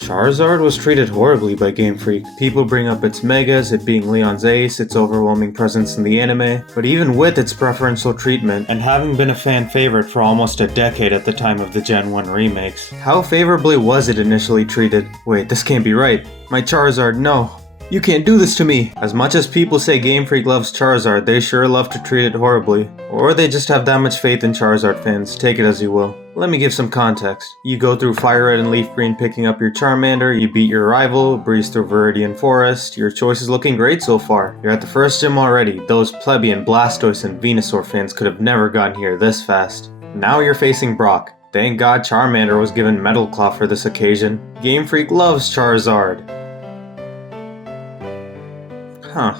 Charizard was treated horribly by Gamefreak. People bring up its megas, it being Leon's ace, its overwhelming presence in the anime, but even with its preferential treatment, and having been a fan favorite for almost a decade at the time of the Gen 1 remakes, how favorably was it initially treated? Wait, this can't be right. My Charizard, no. You can't do this to me! As much as people say Game Freak loves Charizard, they sure love to treat it horribly. Or they just have that much faith in Charizard fans, take it as you will. Let me give some context. You go through Fire Red and Leaf Green picking up your Charmander, you beat your rival, breeze through Viridian Forest, your choice is looking great so far. You're at the first gym already, those plebeian Blastoise and Venusaur fans could have never gotten here this fast. Now you're facing Brock. Thank God Charmander was given Metal Claw for this occasion. Game Freak loves Charizard. Huh.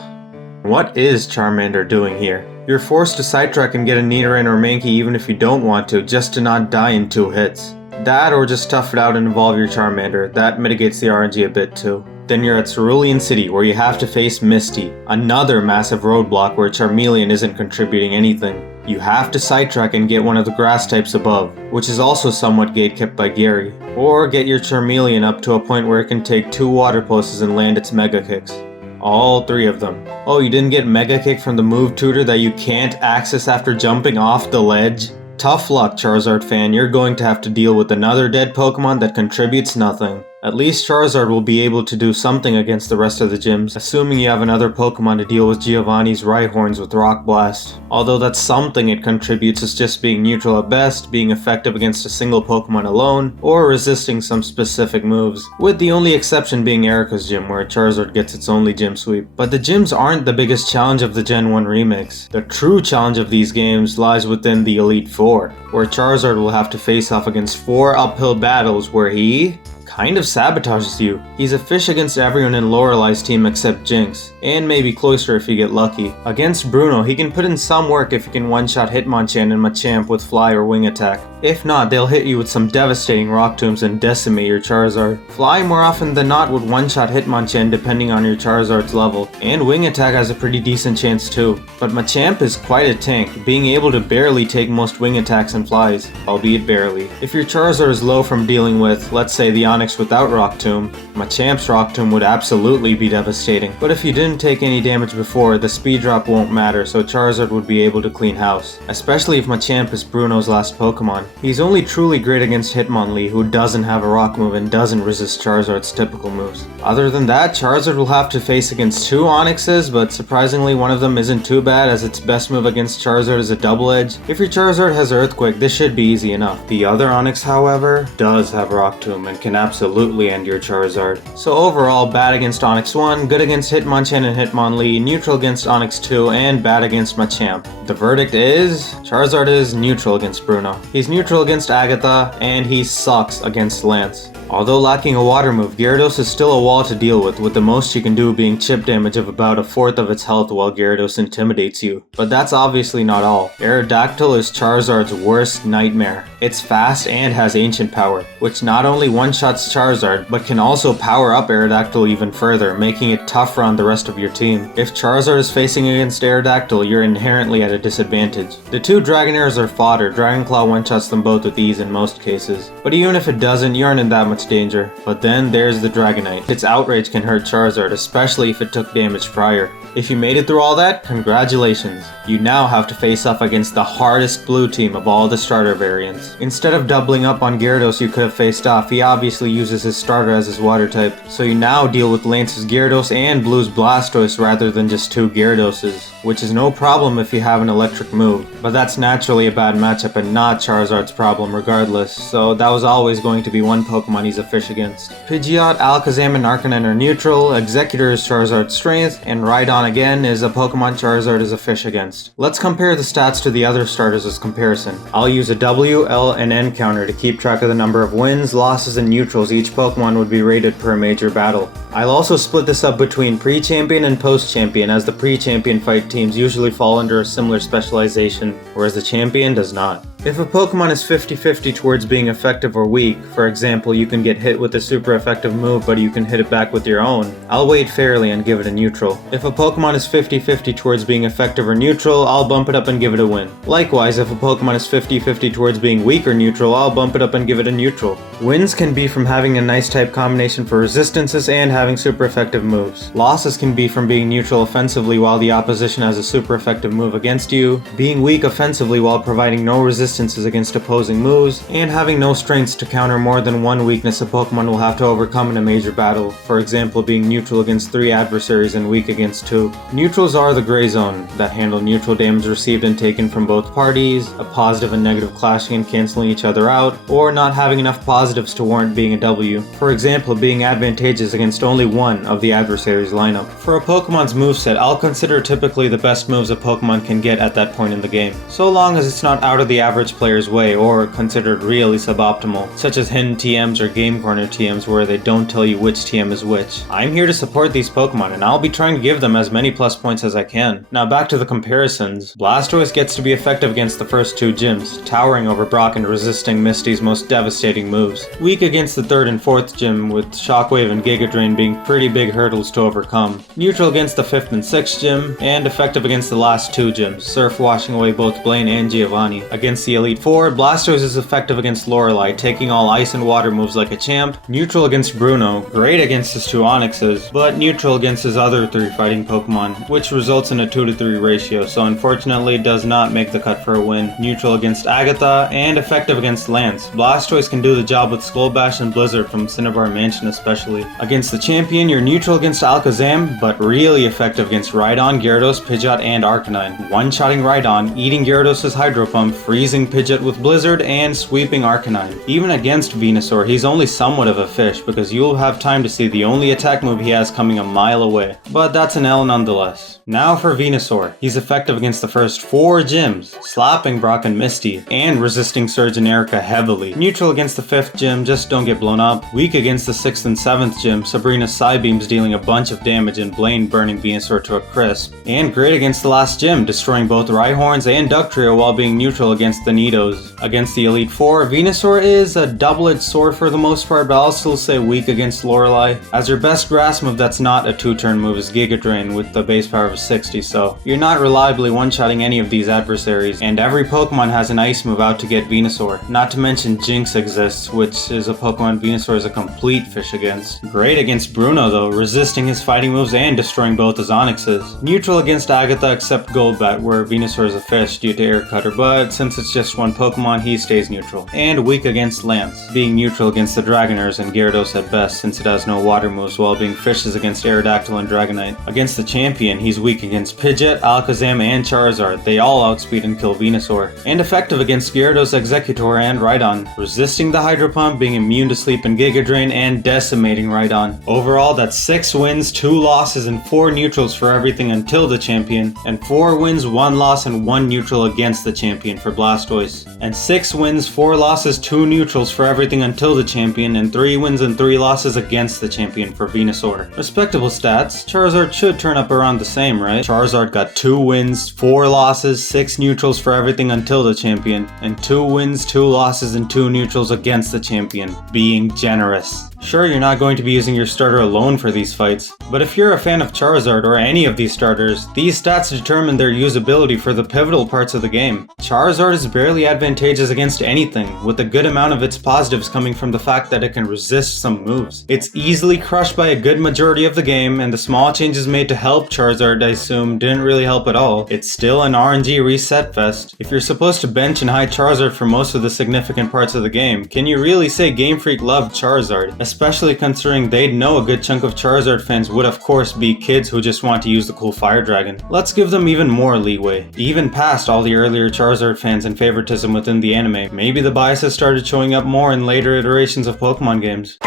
What is Charmander doing here? You're forced to sidetrack and get a Nidoran or Mankey even if you don't want to, just to not die in 2 hits. That or just tough it out and evolve your Charmander, that mitigates the RNG a bit too. Then you're at Cerulean City where you have to face Misty, another massive roadblock where Charmeleon isn't contributing anything. You have to sidetrack and get one of the grass types above, which is also somewhat gatekept by Gary. Or get your Charmeleon up to a point where it can take 2 water pulses and land its Mega Kicks. All 3 of them. Oh, you didn't get Mega Kick from the move tutor that you can't access after jumping off the ledge? Tough luck, Charizard fan, you're going to have to deal with another dead Pokemon that contributes nothing. At least Charizard will be able to do something against the rest of the gyms, assuming you have another Pokemon to deal with Giovanni's Rhyhorns with Rock Blast. Although that's something it contributes is just being neutral at best, being effective against a single Pokemon alone, or resisting some specific moves, with the only exception being Erica's gym where Charizard gets its only gym sweep. But the gyms aren't the biggest challenge of the Gen 1 remakes. The true challenge of these games lies within the Elite Four, where Charizard will have to face off against 4 uphill battles where he kind of sabotages you. He's a fish against everyone in Lorelei's team except Jinx, and maybe Cloyster if you get lucky. Against Bruno, he can put in some work if he can one-shot Hitmonchan and Machamp with Fly or Wing Attack. If not, they'll hit you with some devastating Rock Tombs and decimate your Charizard. Fly more often than not would one-shot Hitmonchan depending on your Charizard's level, and Wing Attack has a pretty decent chance too. But Machamp is quite a tank, being able to barely take most Wing Attacks and Flies, albeit barely. If your Charizard is low from dealing with, let's say, the Onix without Rock Tomb, Machamp's Rock Tomb would absolutely be devastating. But if you didn't take any damage before, the speed drop won't matter, so Charizard would be able to clean house. Especially if Machamp is Bruno's last Pokemon. He's only truly great against Hitmonlee, who doesn't have a rock move and doesn't resist Charizard's typical moves. Other than that, Charizard will have to face against 2 Onixes, but surprisingly one of them isn't too bad as its best move against Charizard is a Double Edge. If your Charizard has Earthquake, this should be easy enough. The other Onix, however, does have Rock Tomb and can absolutely end your Charizard. So overall, bad against Onix 1, good against Hitmonchan and Hitmonlee, neutral against Onix 2, and bad against Machamp. The verdict is, Charizard is neutral against Bruno. He's neutral against Agatha, and he sucks against Lance. Although lacking a water move, Gyarados is still a wall to deal with the most you can do being chip damage of about 1/4 of its health while Gyarados intimidates you. But that's obviously not all. Aerodactyl is Charizard's worst nightmare. It's fast and has ancient power, which not only one-shots Charizard, but can also power up Aerodactyl even further, making it tougher on the rest of your team. If Charizard is facing against Aerodactyl, you're inherently at a disadvantage. The 2 Dragonairs are fodder, Dragon Claw one-shots them both with ease in most cases. But even if it doesn't, you aren't in that much danger. But then there's the Dragonite. Its Outrage can hurt Charizard, especially if it took damage prior. If you made it through all that, congratulations. You now have to face off against the hardest blue team of all the starter variants. Instead of doubling up on Gyarados you could have faced off, he obviously uses his starter as his water type. So you now deal with Lance's Gyarados and Blue's Blastoise rather than just 2 Gyaradoses, which is no problem if you have an electric move. But that's naturally a bad matchup and not Charizard's problem regardless, so that was always going to be one Pokemon he's a fish against. Pidgeot, Alakazam, and Arcanine are neutral, Executor is Charizard's strength, and Rhydon again is a Pokemon Charizard is a fish against. Let's compare the stats to the other starters as comparison. I'll use a W, L, and N counter to keep track of the number of wins, losses, and neutrals each Pokemon would be rated per major battle. I'll also split this up between pre-champion and post-champion, as the pre-champion fight teams usually fall under a similar specialization, whereas the champion does not. If a Pokemon is 50-50 towards being effective or weak, for example, you can get hit with a super effective move but you can hit it back with your own, I'll weight fairly and give it a neutral. If a Pokemon is 50-50 towards being effective or neutral, I'll bump it up and give it a win. Likewise, if a Pokemon is 50-50 towards being weak or neutral, I'll bump it up and give it a neutral. Wins can be from having a nice type combination for resistances and having super effective moves. Losses can be from being neutral offensively while the opposition has a super effective move against you, being weak offensively while providing no resistance against opposing moves, and having no strengths to counter more than one weakness a Pokemon will have to overcome in a major battle, for example being neutral against 3 adversaries and weak against 2. Neutrals are the gray zone, that handle neutral damage received and taken from both parties, a positive and negative clashing and cancelling each other out, or not having enough positives to warrant being a W, for example being advantageous against only one of the adversary's lineup. For a Pokemon's moveset, I'll consider typically the best moves a Pokemon can get at that point in the game, so long as it's not out of the average player's way or considered really suboptimal, such as hidden TMs or game corner TMs where they don't tell you which TM is which. I'm here to support these Pokemon and I'll be trying to give them as many plus points as I can. Now back to the comparisons. Blastoise gets to be effective against the first 2 gyms, towering over Brock and resisting Misty's most devastating moves. Weak against the 3rd and 4th gym, with Shockwave and Giga Drain being pretty big hurdles to overcome. Neutral against the 5th and 6th gym, and effective against the last 2 gyms, surf washing away both Blaine and Giovanni. Against the Elite Four, Blastoise is effective against Lorelei, taking all ice and water moves like a champ. Neutral against Bruno, great against his 2 Onixes, but neutral against his other 3 fighting Pokemon, which results in a 2-to-3 ratio, so unfortunately does not make the cut for a win. Neutral against Agatha, and effective against Lance. Blastoise can do the job with Skull Bash and Blizzard from Cinnabar Mansion especially. Against the champion, you're neutral against Alakazam, but really effective against Rhydon, Gyarados, Pidgeot, and Arcanine. One-shotting Rhydon, eating Gyarados' Hydro Pump, freezing Pidgeot with Blizzard, and sweeping Arcanine. Even against Venusaur, he's only somewhat of a fish because you'll have time to see the only attack move he has coming a mile away. But that's an L nonetheless. Now for Venusaur. He's effective against the first 4 gyms, slapping Brock and Misty, and resisting Surge and Erica heavily. Neutral against the 5th gym, just don't get blown up. Weak against the 6th and 7th gym, Sabrina's Psybeams dealing a bunch of damage and Blaine burning Venusaur to a crisp. And great against the last gym, destroying both Rhyhorns and Dugtrio while being neutral against the Nidos. Against the Elite Four, Venusaur is a double-edged sword for the most part, but I'll still say weak against Lorelei, as her best grass move that's not a 2-turn move is Giga Drain with the base power of 60, so you're not reliably one-shotting any of these adversaries, and every Pokemon has an ice move out to get Venusaur. Not to mention Jinx exists, which is a Pokemon Venusaur is a complete fish against. Great against Bruno though, resisting his fighting moves and destroying both his Onixes. Neutral against Agatha except Golbat, where Venusaur is a fish due to Air Cutter, but since it's just one Pokemon, he stays neutral. And weak against Lance, being neutral against the Dragoners and Gyarados at best since it has no water moves, while being fishes against Aerodactyl and Dragonite. Against the champion, he's weak against Pidgeot, Alakazam, and Charizard. They all outspeed and kill Venusaur. And effective against Gyarados, Exeggutor, and Rhydon, resisting the Hydro Pump, being immune to Sleep and Giga Drain, and decimating Rhydon. Overall, that's 6 wins, 2 losses, and 4 neutrals for everything until the champion, and 4 wins, 1 loss, and 1 neutral against the champion for Blastoise. And 6 wins, 4 losses, 2 neutrals for everything until the champion, and 3 wins and 3 losses against the champion for Venusaur. Respectable stats. Charizard should turn up around the same, right? Charizard got 2 wins, 4 losses, 6 neutrals for everything until the champion, and 2 wins, 2 losses, and 2 neutrals against the champion. Being generous. Sure, you're not going to be using your starter alone for these fights, but if you're a fan of Charizard or any of these starters, these stats determine their usability for the pivotal parts of the game. Charizard is barely advantageous against anything, with a good amount of its positives coming from the fact that it can resist some moves. It's easily crushed by a good majority of the game, and the small changes made to help Charizard, I assume, didn't really help at all. It's still an RNG reset fest. If you're supposed to bench and hide Charizard for most of the significant parts of the game, can you really say Gamefreak loved Charizard? Especially considering they'd know a good chunk of Charizard fans would of course be kids who just want to use the cool Fire Dragon. Let's give them even more leeway, even past all the earlier Charizard fans and favoritism within the anime. Maybe the biases started showing up more in later iterations of Pokemon games.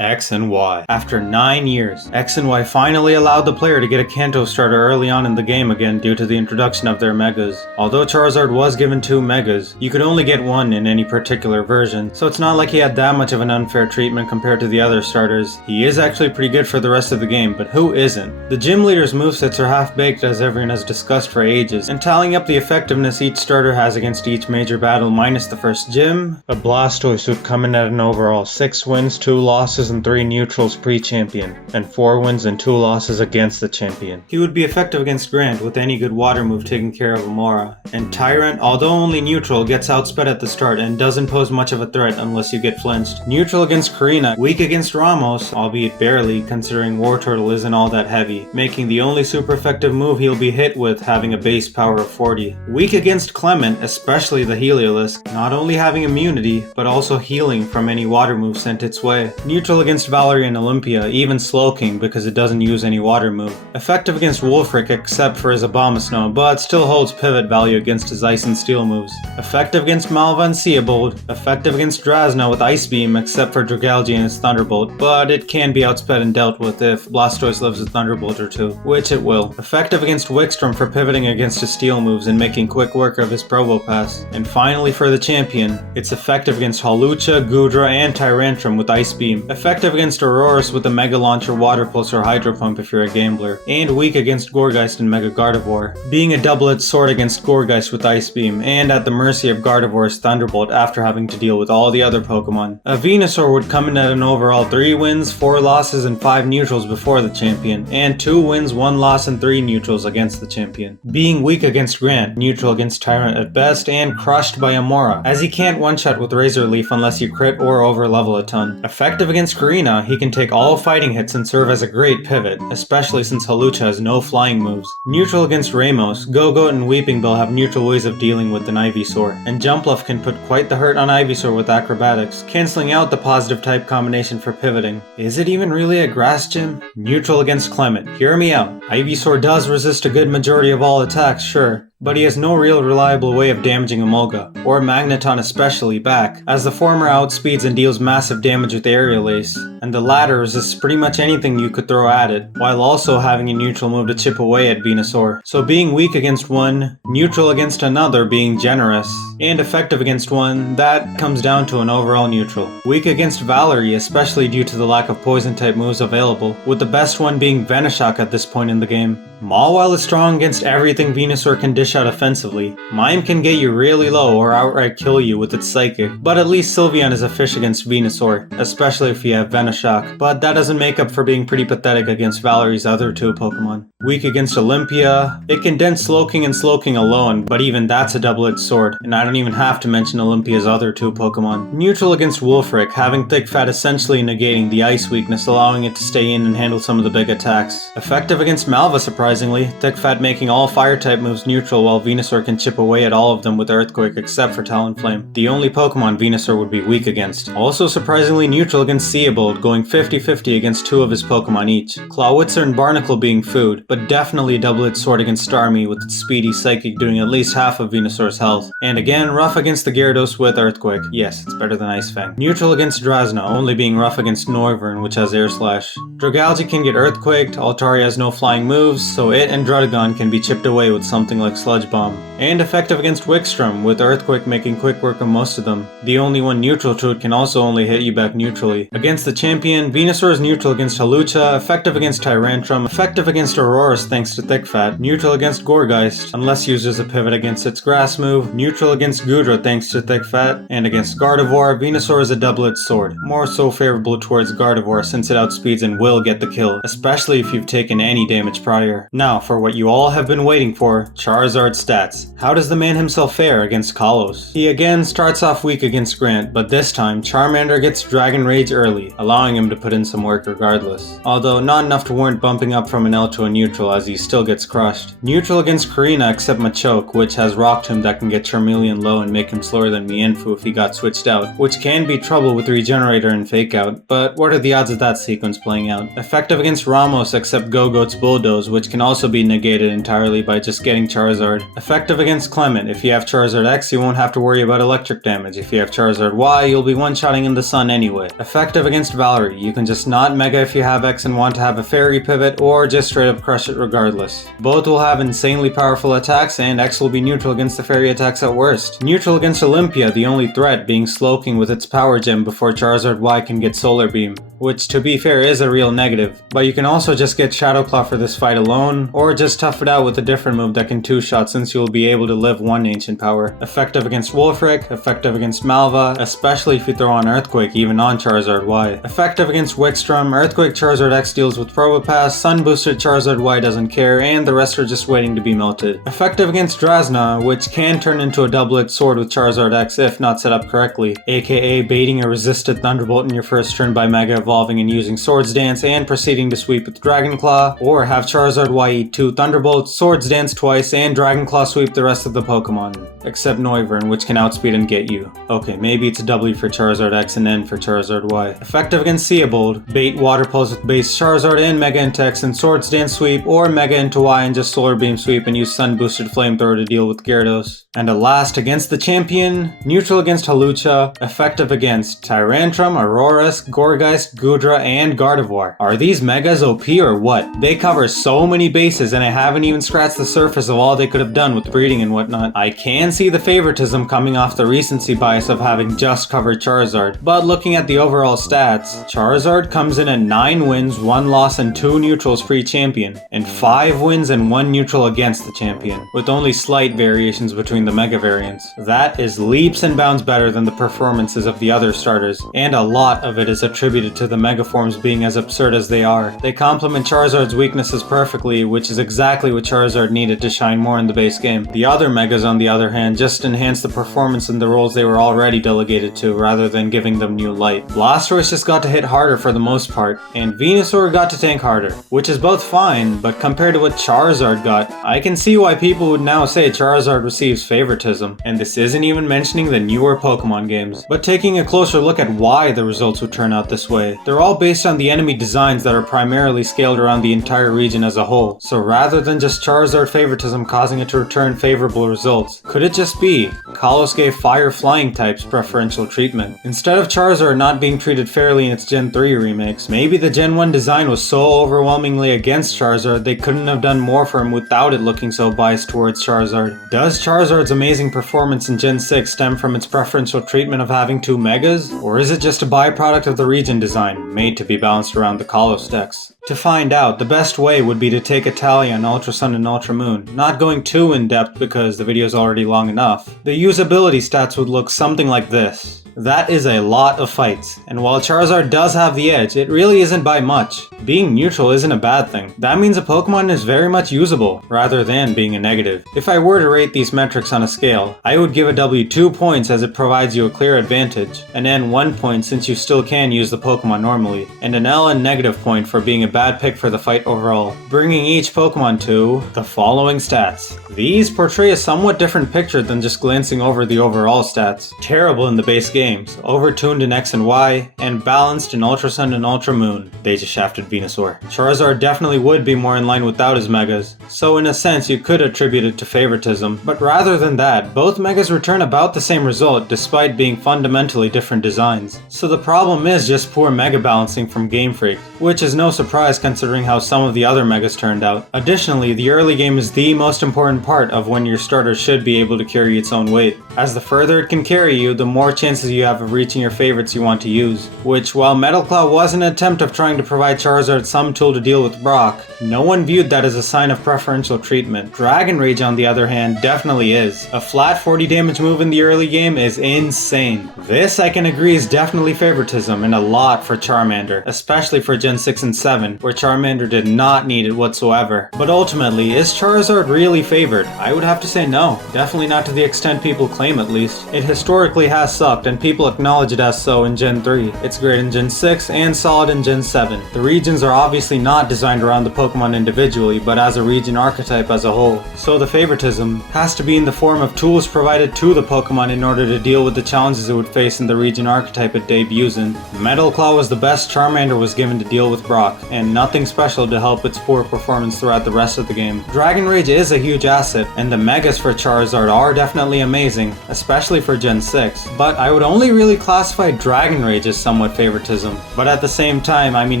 X and Y. After 9 years, X and Y finally allowed the player to get a Kanto starter early on in the game again due to the introduction of their Megas. Although Charizard was given 2 Megas, you could only get 1 in any particular version, so it's not like he had that much of an unfair treatment compared to the other starters. He is actually pretty good for the rest of the game, but who isn't? The gym leader's movesets are half-baked, as everyone has discussed for ages, and tallying up the effectiveness each starter has against each major battle minus the first gym, a Blastoise would come in at an overall 6 wins, 2 losses, and 3 neutrals pre-champion, and 4 wins and 2 losses against the champion. He would be effective against Grant with any good water move taking care of Amora, and Tyrant, although only neutral, gets outsped at the start and doesn't pose much of a threat unless you get flinched. Neutral against Karina, weak against Ramos, albeit barely considering War Turtle isn't all that heavy, making the only super effective move he'll be hit with having a base power of 40. Weak against Clement, especially the Heliolisk, not only having immunity, but also healing from any water move sent its way. Neutral against Valerie and Olympia, even Slowking because it doesn't use any water move. Effective against Wolfric except for his Abomasnow, but still holds pivot value against his Ice and Steel moves. Effective against Malva and Seabold. Effective against Drasna with Ice Beam except for Dragalge and his Thunderbolt, but it can be outsped and dealt with if Blastoise lives a Thunderbolt or 2, which it will. Effective against Wickstrom for pivoting against his Steel moves and making quick work of his Probopass. And finally for the champion, it's effective against Hawlucha, Goodra, and Tyrantrum with Ice Beam. Effective against Aurorus with the Mega Launcher, Water Pulse, or Hydro Pump if you're a gambler. And weak against Gourgeist and Mega Gardevoir, being a double-edged sword against Gourgeist with Ice Beam, and at the mercy of Gardevoir's Thunderbolt after having to deal with all the other Pokemon. A Venusaur would come in at an overall 3 wins, 4 losses, and 5 neutrals before the champion, and 2 wins, 1 loss, and 3 neutrals against the champion. Being weak against Grant, neutral against Tyrant at best, and crushed by Amora, as he can't one-shot with Razor Leaf unless you crit or over-level a ton. Effective against Karina, he can take all fighting hits and serve as a great pivot, especially since Hawlucha has no flying moves. Neutral against Ramos, Go-Goat and Weeping Bell have neutral ways of dealing with an Ivysaur, and Jumpluff can put quite the hurt on Ivysaur with acrobatics, cancelling out the positive type combination for pivoting. Is it even really a grass gym? Neutral against Clement. Hear me out. Ivysaur does resist a good majority of all attacks, sure, but he has no real reliable way of damaging Emolga, or Magneton especially, back, as the former outspeeds and deals massive damage with Aerial Ace, and the latter resists pretty much anything you could throw at it, while also having a neutral move to chip away at Venusaur. So being weak against one, neutral against another being generous, and effective against one, that comes down to an overall neutral. Weak against Valerie, especially due to the lack of poison type moves available, with the best one being Venoshock at this point in the game. Mawile is strong against everything Venusaur can dish out offensively. Mime can get you really low or outright kill you with its Psychic, but at least Sylveon is a fish against Venusaur, especially if you have Venoshock, but that doesn't make up for being pretty pathetic against Valerie's other 2 Pokemon. Weak against Olympia, it can dent Slowking and Slowking alone, but even that's a double-edged sword, and I don't even have to mention Olympia's other 2 Pokemon. Neutral against Wolfric, having Thick Fat essentially negating the Ice weakness, allowing it to stay in and handle some of the big attacks. Effective against Malva surprisingly, Thick Fat making all Fire-type moves neutral while Venusaur can chip away at all of them with Earthquake except for Talonflame, the only Pokemon Venusaur would be weak against. Also surprisingly neutral against Seabold, going 50-50 against 2 of his Pokemon each. Clawitzer and Barnacle being food, but definitely a double-edged sword against Starmie with its speedy Psychic doing at least half of Venusaur's health. And again, rough against the Gyarados with Earthquake. Yes, it's better than Ice Fang. Neutral against Drasna, only being rough against Noivern, which has Air Slash. Dragalge can get Earthquaked, Altaria has no flying moves, so it and Druddigon can be chipped away with something like Sludge Bomb. And effective against Wickstrom, with Earthquake making quick work of most of them. The only one neutral to it can also only hit you back neutrally. Against the champion, Venusaur is neutral against Hawlucha, effective against Tyrantrum, effective against Aurorus thanks to Thick Fat, neutral against Gourgeist, unless uses a pivot against its grass move, neutral against Goodra thanks to Thick Fat, and against Gardevoir, Venusaur is a double-edged sword, more so favorable towards Gardevoir since it outspeeds and will get the kill, especially if you've taken any damage prior. Now, for what you all have been waiting for, Charizard stats. How does the man himself fare against Kalos? He again starts off weak against Grant, but this time Charmander gets Dragon Rage early, allowing him to put in some work regardless. Although not enough to warrant bumping up from an L to a neutral as he still gets crushed. Neutral against Karina except Machoke, which has Rock Tomb that can get Charmeleon low and make him slower than Mienfoo if he got switched out, which can be trouble with Regenerator and Fake Out, but what are the odds of that sequence playing out? Effective against Ramos except Go-Goat's Bulldoze, which can can also be negated entirely by just getting Charizard. Effective against Clement. If you have Charizard X, you won't have to worry about electric damage. If you have Charizard Y, you'll be one-shotting in the sun anyway. Effective against Valerie. You can just not Mega if you have X and want to have a Fairy Pivot, or just straight up crush it regardless. Both will have insanely powerful attacks, and X will be neutral against the Fairy attacks at worst. Neutral against Olympia, the only threat being Slowking with its Power Gem before Charizard Y can get Solar Beam, which to be fair is a real negative. But you can also just get Shadow Claw for this fight alone, or just tough it out with a different move that can two-shot since you will be able to live one Ancient Power. Effective against Wolfric, effective against Malva, especially if you throw on Earthquake even on Charizard Y. Effective against Wickstrom, Earthquake Charizard X deals with Probopass, Sun boosted Charizard Y doesn't care, and the rest are just waiting to be melted. Effective against Drasna, which can turn into a double-edged sword with Charizard X if not set up correctly, aka baiting a resisted Thunderbolt in your first turn by Mega Evolving and using Swords Dance and proceeding to sweep with Dragon Claw, or have Charizard Y eat 2 Thunderbolts, Swords Dance twice, and Dragon Claw sweep the rest of the Pokemon, except Noivern, which can outspeed and get you. Okay, maybe it's a W for Charizard X and N for Charizard Y. Effective against Seabold, bait Water Pulse with base Charizard and Mega into X and Swords Dance sweep, or Mega into Y and just Solar Beam sweep and use Sun boosted Flamethrower to deal with Gyarados. And a last against the champion, neutral against Hawlucha, effective against Tyrantrum, Aurorus, Gourgeist, Goodra, and Gardevoir. Are these Megas OP or what? They cover so many bases and I haven't even scratched the surface of all they could have done with breeding and whatnot. I can see the favoritism coming off the recency bias of having just covered Charizard, but looking at the overall stats, Charizard comes in at 9 wins, 1 loss, and 2 neutrals pre-champion, and 5 wins and 1 neutral against the champion, with only slight variations between the Mega variants. That is leaps and bounds better than the performances of the other starters, and a lot of it is attributed to the Mega forms being as absurd as they are. They complement Charizard's weaknesses perfectly, which is exactly what Charizard needed to shine more in the base game. The other Megas, on the other hand, just enhance the performance in the roles they were already delegated to, rather than giving them new light. Blastoise just got to hit harder for the most part, and Venusaur got to tank harder, which is both fine, but compared to what Charizard got, I can see why people would now say Charizard receives favoritism. And this isn't even mentioning the newer Pokemon games. But taking a closer look at why the results would turn out this way, they're all based on the enemy designs that are primarily scaled around the entire region as a whole. So rather than just Charizard favoritism causing it to return favorable results, could it just be Kalos gave Fire Flying types preferential treatment? Instead of Charizard not being treated fairly in its Gen 3 remakes, maybe the Gen 1 design was so overwhelmingly against Charizard they couldn't have done more for him without it looking so biased towards Charizard. Does Charizard's amazing performance in Gen 6 stem from its preferential treatment of having 2 Megas? Or is it just a byproduct of the region design, made to be balanced around the Kalos decks? To find out, the best way would be to take a tally on Ultra Sun and Ultra Moon, not going too in depth because the video is already long enough. The usability stats would look something like this. That is a lot of fights, and while Charizard does have the edge, it really isn't by much. Being neutral isn't a bad thing. That means a Pokemon is very much usable, rather than being a negative. If I were to rate these metrics on a scale, I would give a W 2 points as it provides you a clear advantage, an N 1 point since you still can use the Pokemon normally, and an L and negative point for being a bad pick for the fight overall, bringing each Pokemon to the following stats. These portray a somewhat different picture than just glancing over the overall stats. Terrible in the base games, overtuned in X and Y, and balanced in Ultra Sun and Ultra Moon. They just shafted Venusaur. Charizard definitely would be more in line without his Megas, so in a sense you could attribute it to favoritism, but rather than that, both Megas return about the same result despite being fundamentally different designs. So the problem is just poor Mega balancing from Gamefreak, which is no surprise considering how some of the other Megas turned out. Additionally, the early game is the most important part of when your starter should be able to carry its own weight, as the further it can carry you, the more chances you have of reaching your favorites you want to use, which while Metal Claw was an attempt of trying to provide Charizard some tool to deal with Brock, no one viewed that as a sign of preferential treatment. Dragon Rage on the other hand definitely is. A flat 40 damage move in the early game is insane. This I can agree is definitely favoritism and a lot for Charmander, especially for Gen 6 and 7, where Charmander did not need it whatsoever. But ultimately, is Charizard really favored? I would have to say no. Definitely not to the extent people claim at least. It historically has sucked and people acknowledge it as so in Gen 3. It's great in Gen 6 and solid in Gen 7. The region regions are obviously not designed around the Pokemon individually, but as a region archetype as a whole. So the favoritism has to be in the form of tools provided to the Pokemon in order to deal with the challenges it would face in the region archetype it debuts in. Metal Claw was the best Charmander was given to deal with Brock, and nothing special to help its poor performance throughout the rest of the game. Dragon Rage is a huge asset, and the Megas for Charizard are definitely amazing, especially for Gen 6, but I would only really classify Dragon Rage as somewhat favoritism. But at the same time, I mean,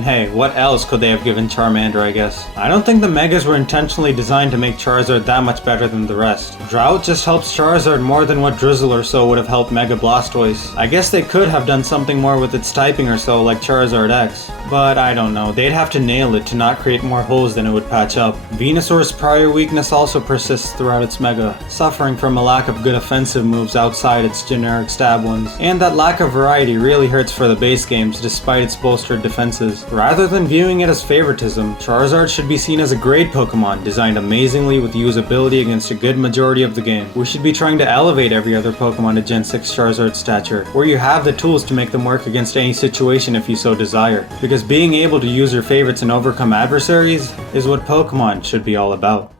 hey, what else could they have given Charmander, I guess? I don't think the Megas were intentionally designed to make Charizard that much better than the rest. Drought just helps Charizard more than what Drizzle or so would have helped Mega Blastoise. I guess they could have done something more with its typing or so, like Charizard X. But I don't know, they'd have to nail it to not create more holes than it would patch up. Venusaur's prior weakness also persists throughout its Mega, suffering from a lack of good offensive moves outside its generic stab ones. And that lack of variety really hurts for the base games despite its bolstered defenses. Rather than viewing it as favoritism, Charizard should be seen as a great Pokemon, designed amazingly with usability against a good majority of the game. We should be trying to elevate every other Pokemon to Gen 6 Charizard stature, where you have the tools to make them work against any situation if you so desire. Because being able to use your favorites and overcome adversaries is what Pokemon should be all about.